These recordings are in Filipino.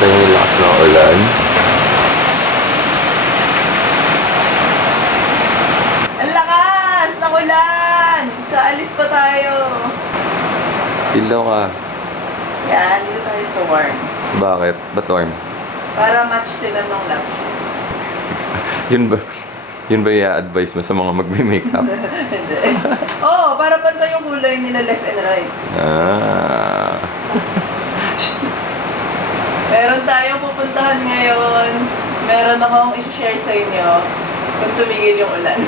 Kita yung lakas ng ulan. Ang lakas ng ulan! Kaalis pa tayo. Ilaw ka. Yan, dito tayo sa warm. Bakit? Ba't warm? Para match sila ng love shot. Yun ba i-advise mo sa mga magme-makeup? Hindi. Oo, para pantay yung kulay nila left and right. Ah. Meron tayong pupuntahan ngayon. Meron akong i-share sa inyo kung tumigil yung ulan.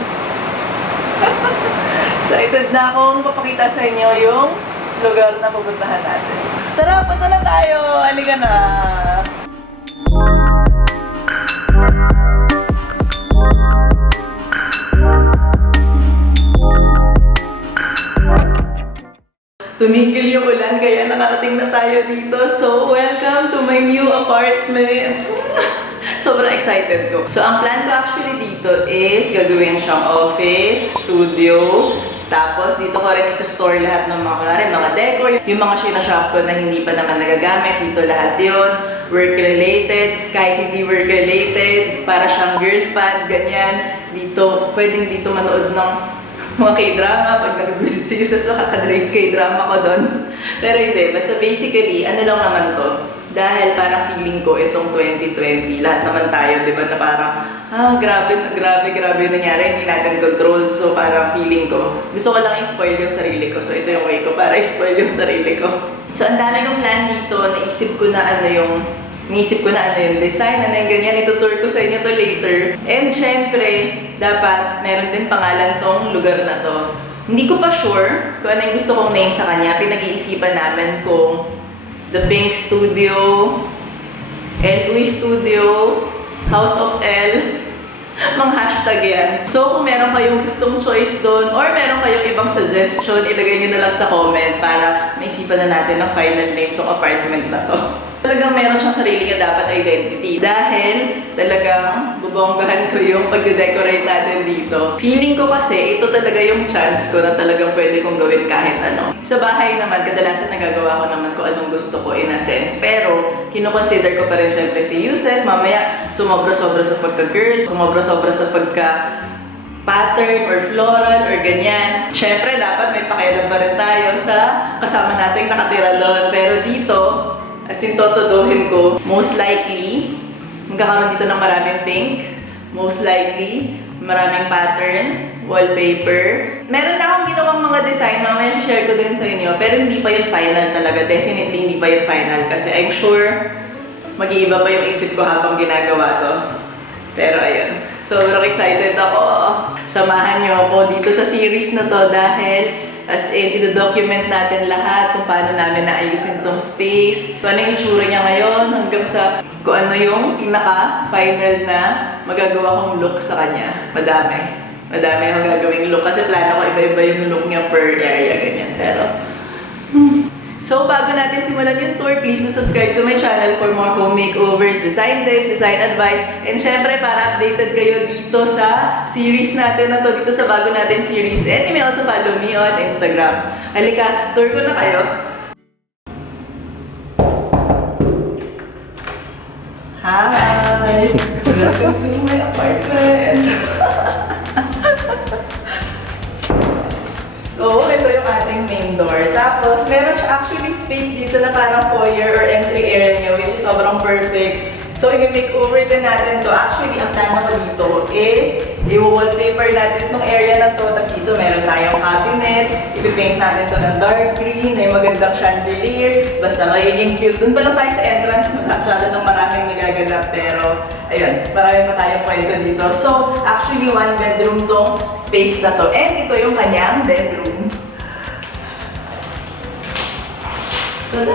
Excited na akong papakita sa inyo yung lugar na pupuntahan natin. Tara, punta na tayo! Halika na! Tumigil yung ulan kaya nakarating na tayo dito. So, welcome to my new apartment. Sobrang excited ko. So, ang plan ko actually dito is gagawin siyang office, studio, tapos dito ko rin isa-store lahat ng mga decor. Yung mga sinashop ko na hindi pa naman nagagamit, dito lahat yun. Work-related, kahit hindi work-related, para siyang girl pad, ganyan. Dito, pwedeng dito manood ng mga K-drama, pag nag-visit si Yusuf, nakakadrive K-drama ko doon. Pero hindi, basta basically, ano lang naman to, dahil parang feeling ko itong 2020, lahat naman tayo, di ba, na parang, grabe yung nangyari, hindi natin control. So parang feeling ko, gusto ko lang i-spoil yung sarili ko. So ito yung way ko para i-spoil yung sarili ko. So ang dami kong plan dito, naisip ko na ano yung design, ano yung ganyan, itutour ko sa inyo to later. And syempre, dapat meron din pangalan tong lugar na to. Hindi ko pa sure kung ano yung gusto kong name sa kanya. Pinag-iisipan namin kung The Pink Studio, L.U.I. Studio, House of L, mga hashtag yan. So kung meron kayong gustong choice doon or meron kayong ibang suggestion, ilagay nyo na lang sa comment para maisipan na natin ang final name tong apartment na to. Talagang meron siyang sarili na dapat identity dahil talagang bubonggahan ko yung pag-decorate natin dito. Feeling ko kasi ito talaga yung chance ko na talagang pwede kong gawin kahit ano. Sa bahay naman, kadalasan nagagawa ko naman kung anong gusto ko in a sense. Pero kinoconsider ko pa rin syempre si Yusef. Mamaya sumobra-sobra sa pagka-girl, sumobra-sobra sa pagka-pattern or floral or ganyan. Syempre dapat may pakialam pa rin tayo sa kasama nating nakatira doon. Pero dito, as in, totodohin ko, most likely, magkakaroon dito ng maraming pink. Most likely, maraming pattern, wallpaper. Meron na akong ginawang mga design, mamaya share ko din sa inyo. Pero hindi pa yung final talaga. Definitely hindi pa yung final. Kasi I'm sure, mag-iiba pa yung isip ko habang ginagawa to. Pero ayun. Sobrang excited ako. Samahan niyo ako dito sa series na to dahil as in, ito-document natin lahat kung paano namin naayusin itong space. Kung ano yung itsura niya ngayon hanggang sa kung ano yung pinaka-final na magagawa kong look sa kanya. Madami akong gagawing look kasi plano ko iba-iba yung look niya per area, ganyan. Pero, So, bago natin simulan yung tour, please subscribe to my channel for more home makeovers, design tips, design advice, and syempre para updated kayo dito sa series natin na to, dito sa bago natin series. And you may also follow me on Instagram. Halika, tour ko na kayo. Hi! Welcome to my apartment! So, ito yung ating main door. Tapos, meron siya actually space dito na parang foyer or entry area niya, which is sobrang perfect. So, i-makeover din natin to. Actually, ang plano ko dito is i-wallpaper natin itong area na to. Tapos dito, meron tayong cabinet. I-paint natin to ng dark green. May magandang chandelier. Basta magiging cute. Doon pa lang tayo sa entrance. Masyado ng maraming nagaganap. Pero, ayun, marami pa tayong kwento dito. So, actually, one bedroom tong space na to. And ito yung kanyang bedroom. Tada!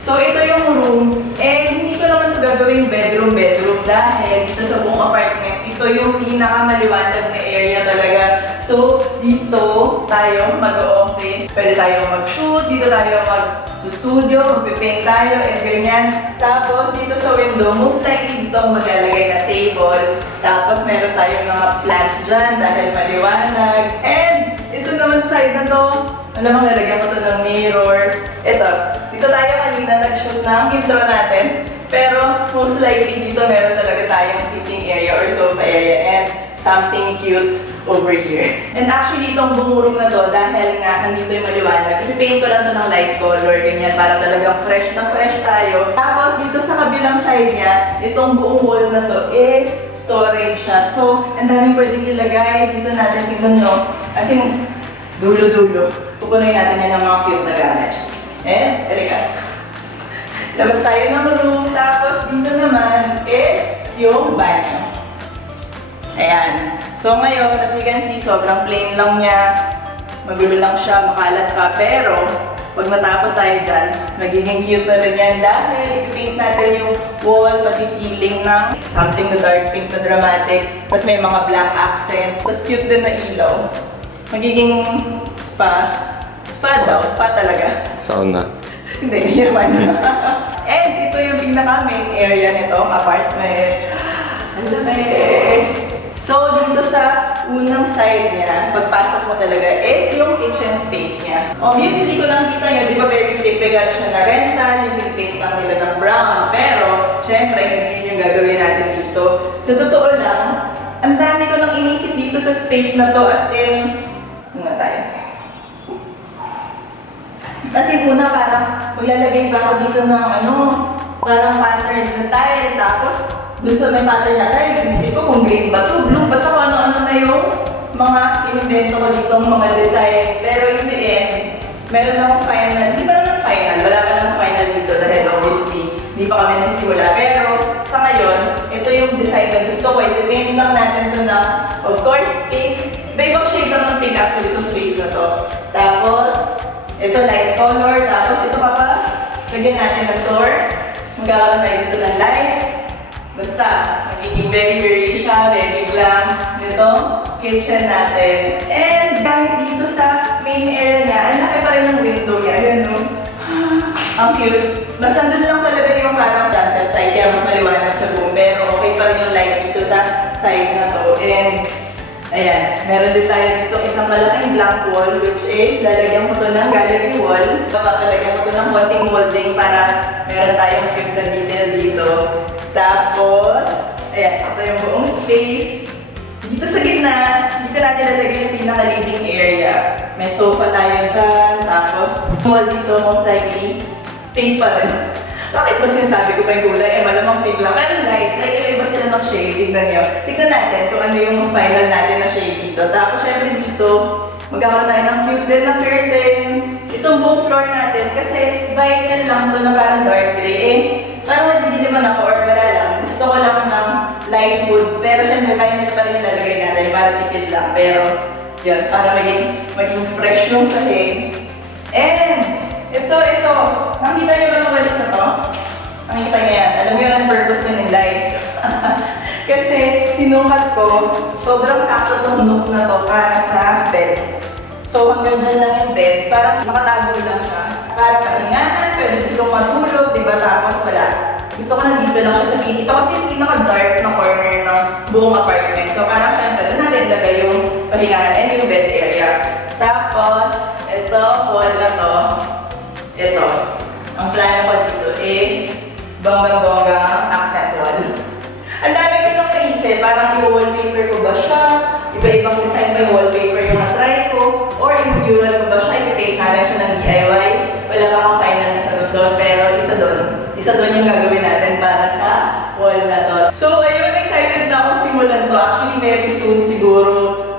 So, ito yung room. And hindi ko naman ito gagawing bedroom dahil dito sa buong apartment, ito yung pinakamaliwanag na area talaga. So, dito tayo mag-office. Pwede tayo mag-shoot, dito tayo mag-studio, mag-paint tayo, and ganyan. Tapos, dito sa window, most likely dito ang maglalagay na table. Tapos, meron tayong mga plants dyan dahil maliwanag. And, ito naman sa side na to, alam mo, lalagyan ko to ng mirror. Ito, Dito tayo kanina nag-shoot ng intro natin. Pero most likely dito meron talaga tayong sitting area or sofa area and something cute over here. And actually, itong bumurong na to, dahil nga nandito yung maliwanag, ipipaint ko lang to ng light color, ganyan, para talagang fresh na fresh tayo. Tapos, dito sa kabilang side niya, itong buong wall na to is storage siya. So, ang daming pwedeng ilagay. Dito natin, tingnan nyo. As in, dulo-dulo. Pupunoy natin yan ng mga cute na gamit. Halika. Labas tayo ng room. Tapos, dito naman is yung banyo. Ayan. So ngayon, as you can see, sobrang plain lang niya. Magulo lang siya, makalat pa. Pero, pag matapos tayo dyan, magiging cute na rin yan dahil i-paint natin yung wall, pati ceiling ng something na dark pink na dramatic. Tapos may mga black accent. Tapos cute din na ilaw. Magiging spa. Spa daw, spa talaga. Sauna. Hindi, hindi naman. And ito yung pinaka-main area nitong apartment. Ang laki! So, dito sa unang side niya, pagpasok mo talaga is yung kitchen space niya. Obviously, ko lang kita nyo, di ba very typical siya na rental, yung paint lang nila ng brown. Pero, syempre, hindi yun yung gagawin natin dito. Sa totoo lang, ang dami ko lang inisip dito sa space na to as in, muna tayo. Kasi una parang maglalagay ba ako dito ng parang pattern na tile, tapos doon sa may pattern na tile, inisip ko kung green ba to, blue, basta kung ano-ano na yung mga inimbento ko dito, mga design. Pero in the end, meron akong final, hindi pa naman final, wala pa naman final dito dahil obviously, hindi pa kami nagsisimula. Pero sa ngayon, ito yung design na gusto ko, i-paint lang natin to na, of course, pink. Iba-ibang shade lang ng pink actually itong space na to. Tapos, ito light color, tapos ito pa pa, lagyan natin ng door. Magkakaroon tayo dito ng light. Basta, magiging very girly siya, very glam. Nito, kitchen natin. And kahit dito sa main area niya, ang laki pa rin ng window niya. Ayan no? Ang cute. Basta doon lang talaga yung parang sunset side, kaya mas maliwanag sa room. Pero okay pa rin yung light dito sa side na to. And ayan, meron din tayo dito isang malaking blank wall which is lalagyan ko to ng gallery wall. Papalagyan ko to ng konting molding para meron tayong cute na detail dito. Tapos, ayan, ito yung buong space. Dito sa gitna, dito natin lalagay yung pinaka-living area. May sofa tayo dyan, tapos wall dito most likely, pink pa rin. Bakit ba sinasabi ko pa yung kulay? Malamang pink lang. Pero light, like iba-iba sila ng shade. Tignan nyo. Tignan natin kung ano yung final natin na shade dito. Tapos syempre dito, magkakaroon tayo ng cute din na curtain. Itong buong floor natin, kasi vinyl lang to na parang dark gray. Parang hindi naman ako or wala lang. Gusto ko lang ng light wood. Pero syempre vinyl pa rin yung lalagay natin para tipid lang. Pero yun, para maging fresh yung sahig. And ito. Nakita niyo ba ng walis na to? Nakita niyo yan. Alam niyo ang purpose nun in life. Kasi sinukat ko, sobrang sakto tong nook na to para sa bed. So hanggang dyan lang yung bed, parang nakatago lang siya. Para pahingahan, pwede dito matulog, diba? Tapos wala. Gusto ko na dito lang siya sa pinito kasi yung pinaka-dark na corner ng buong apartment. So parang syempre, doon natin ilagay yung pahingahan and yung bed area. Tapos, ito, wall na to. Ito. Ang plano ko dito is bonggang-bonggang accent wall. Ang dami ko nang naisip, parang i-wallpaper ko ba siya? Iba-ibang design pa yung wallpaper yung na-try ko? Or i-mural ko ba siya? I-paint natin siya ng DIY? Wala pa akong final na sagot doon, pero isa doon yung gagawin natin para sa wall na to. So, ayun, excited na akong simulan to. Actually, very soon siguro,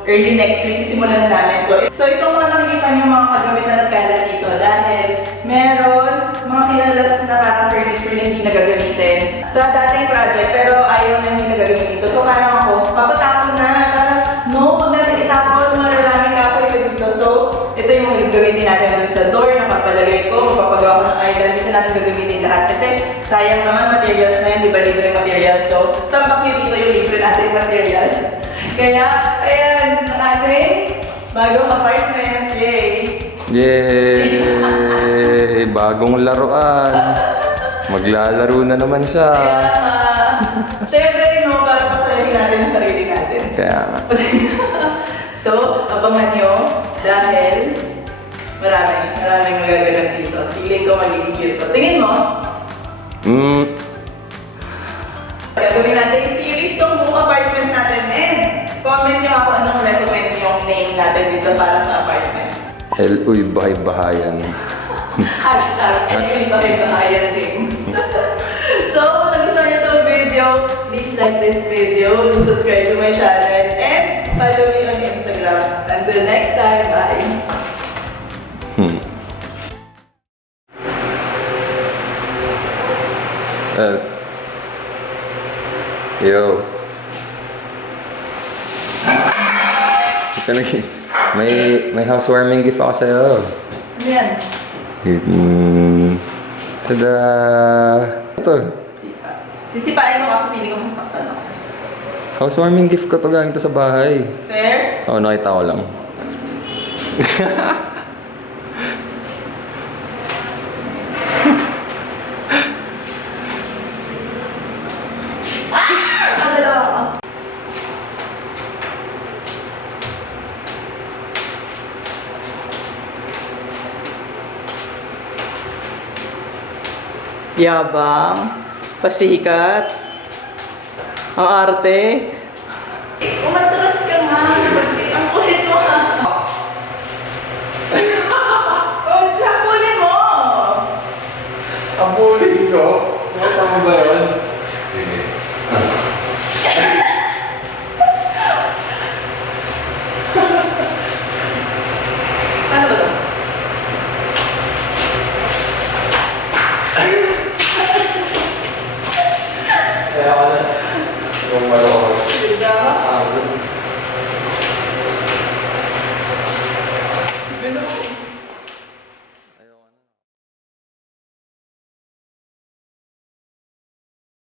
early next week, sisimulan namin to. So, itong mga nakikita niyo mga kagamitan at kalat dito dahil meron mga kinalas na parang furniture na hindi nagagamitin sa dating project, pero ayaw na hindi nagagamitin dito. So, parang ako, papatapon na, parang, no, huwag natin itapon, maraming kapoy ko dito. So, ito yung mga gagamitin natin dun sa door na papalagay ko, magpapagawa ko ng island, dito natin gagamitin lahat. Kasi, sayang naman materials na yun, di ba libre materials? So, tambak nyo dito yung libre natin materials. Kaya, ayan, ang ating bagong apartment. Yay! Yay! Bagong laruan. Maglalaro na naman siya. Kaya, syempre, no, para pasayahin natin ang sarili natin. Kaya nga. So, abangan nyo dahil Maraming magaganap dito. Feeling ko magiging cute to. Tingin mo? Gagawin natin yung series tong buong apartment natin. And comment nyo ako anong recommend yung name natin dito para sa apartment. Uy, bahay-bahayan. Hashtag, anyway, bahay-bahayan din. So, kung nagustuhan nyo itong video, please like this video, subscribe to my channel, and follow me on Instagram. Until next time, bye! Yo. Ito na, may housewarming gift ako sa'yo. Ano yan? Tada! Ito. Sipa. Sisipain mo kasi feeling ko masaktan ako. Housewarming gift ko to, galing to sa bahay. Sir? Oo, nakita ko lang. Nadalawa ako. Yabang, pasikat, ang arte. Umatras ka nga, ang kulit mo ha. Oh, sabulin mo! Abulin ko? Tama ba yun? Sige.